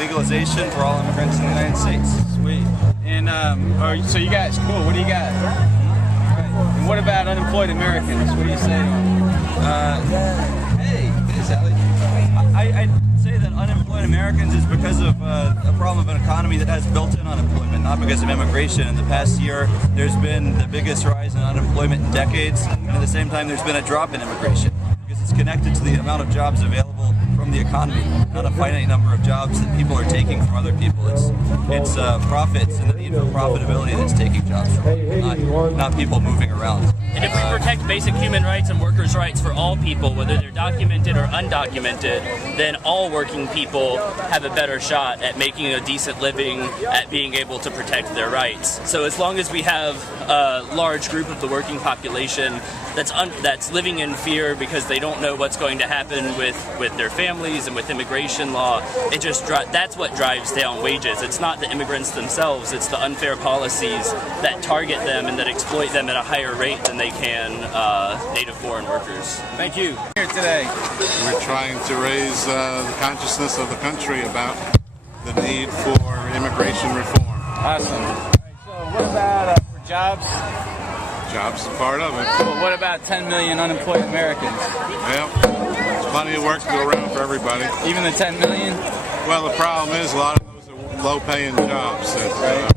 legalization for all immigrants in the United States. Sweet. And so you guys, cool. What do you got? And what about unemployed Americans? What do you say to them? Hey, Sally. I'd say that unemployed Americans is because of a problem of an economy that has built-in unemployment, not because of immigration. In the past year, there's been the biggest rise in unemployment in decades, and at the same time, there's been a drop in immigration because it's connected to the amount of jobs available from the economy, not a finite number of jobs that people are taking from other people. It's profits and the need for profitability that's taking jobs from them, not people moving around. And if we protect basic human rights and workers' rights for all people, whether they're documented or undocumented, then all working people have a better shot at making a decent living, at being able to protect their rights. So as long as we have a large group of the working population that's living in fear because they don't know what's going to happen with their families and with immigration law, that's what drives down wages. It's not the immigrants themselves, it's the unfair policies that target them and that exploit them at a higher rate than they can native foreign workers. Thank you. Here today. We're trying to raise the consciousness of the country about the need for immigration reform. Awesome. All right, so what about for jobs? Jobs is part of it. Well, what about 10 million unemployed Americans? Well, there's plenty of work to go around for everybody. Even the 10 million? Well, the problem is a lot of those are low-paying jobs that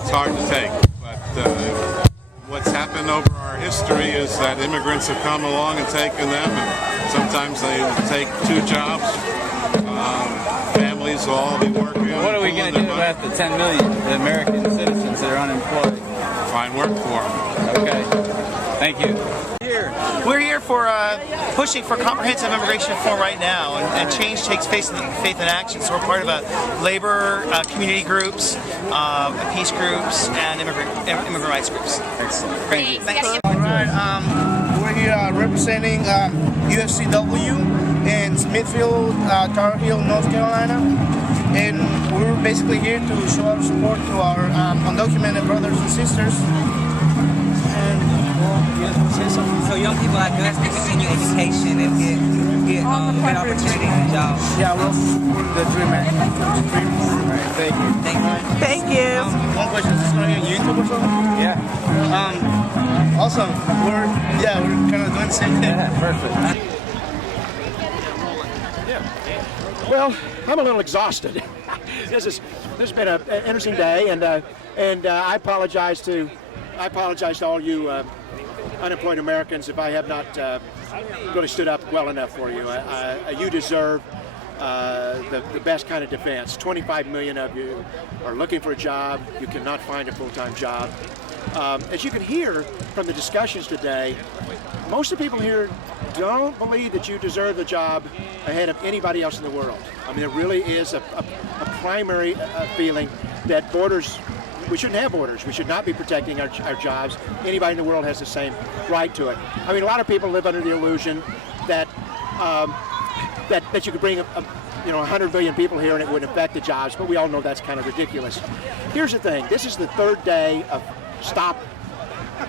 it's hard to take. But what's happened over our history is that immigrants have come along and taken them, and sometimes they take two jobs. Families will all be working. What are we going to do about the 10 million American citizens that are unemployed? Find work for them. Okay. Thank you. We're here for pushing for comprehensive immigration reform right now, and change takes faith in action. So we're part of a labor community groups, peace groups, and immigrant rights groups. Excellent. Thank you. All right, we're here representing UFCW in Smithfield, Tar Heel, North Carolina, and we're basically here to show our support to our undocumented brothers and sisters. So young people like us can continue education and get opportunities and jobs. Yeah, we'll support the Dream Act. Right, thank you. Thank you. One question: is this going to be on YouTube or something? Yeah. Awesome. We're kind of doing the same thing. Yeah, perfect. Well, I'm a little exhausted. This has been an interesting day, and I apologize to all you unemployed Americans if I have not really stood up well enough for you. You deserve the best kind of defense. 25 million of you are looking for a job. You cannot find a full-time job. As you can hear from the discussions today, most of the people here don't believe that you deserve the job ahead of anybody else in the world. I mean, there really is a primary feeling that we shouldn't have borders. We should not be protecting our jobs. Anybody in the world has the same right to it. I mean, a lot of people live under the illusion that that you could bring 100 million people here and it wouldn't affect the jobs, but we all know that's kind of ridiculous. Here's the thing. This is the third day of Stop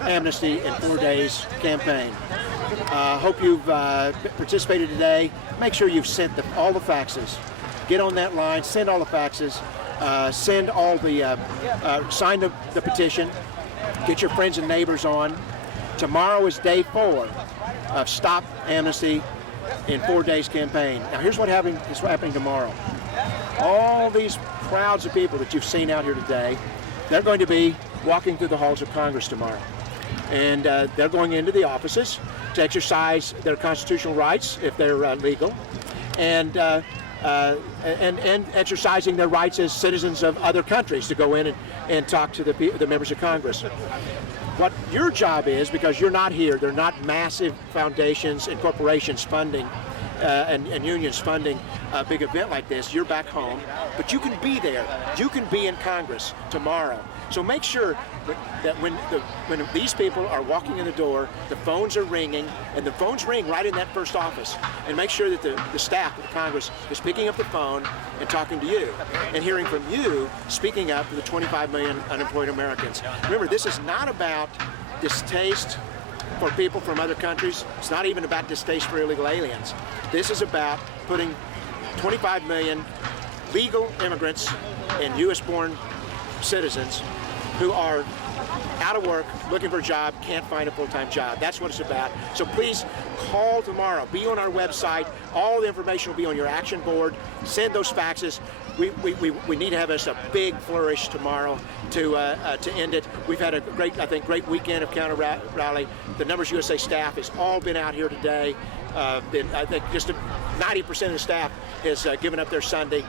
Amnesty in 4 days campaign. Hope you've participated today. Make sure you've sent all the faxes. Get on that line, send all the faxes, send all the, sign the petition, get your friends and neighbors on. Tomorrow is day 4 of Stop Amnesty in 4 days campaign. Now here's what's happening tomorrow. All these crowds of people that you've seen out here today, they're going to be walking through the halls of Congress tomorrow. And they're going into the offices to exercise their constitutional rights if they're legal, and exercising their rights as citizens of other countries to go in and talk to the members of Congress. What your job is, because you're not here, they're not massive foundations and corporations funding and unions funding a big event like this. You're back home, but you can be there. You can be in Congress tomorrow. So make sure that when these people are walking in the door, the phones are ringing, and the phones ring right in that first office. And make sure that the staff of the Congress is picking up the phone and talking to you, and hearing from you speaking up to the 25 million unemployed Americans. Remember, this is not about distaste for people from other countries. It's not even about distaste for illegal aliens. This is about putting 25 million legal immigrants and U.S.-born citizens who are out of work, looking for a job, can't find a full-time job. That's what it's about. So please call tomorrow. Be on our website. All the information will be on your action board. Send those faxes. We need to have us a big flourish tomorrow to end it. We've had a great weekend of counter rally. The Numbers USA staff has all been out here today. I think just 90% of the staff has given up their Sunday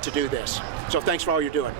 to do this. So thanks for all you're doing.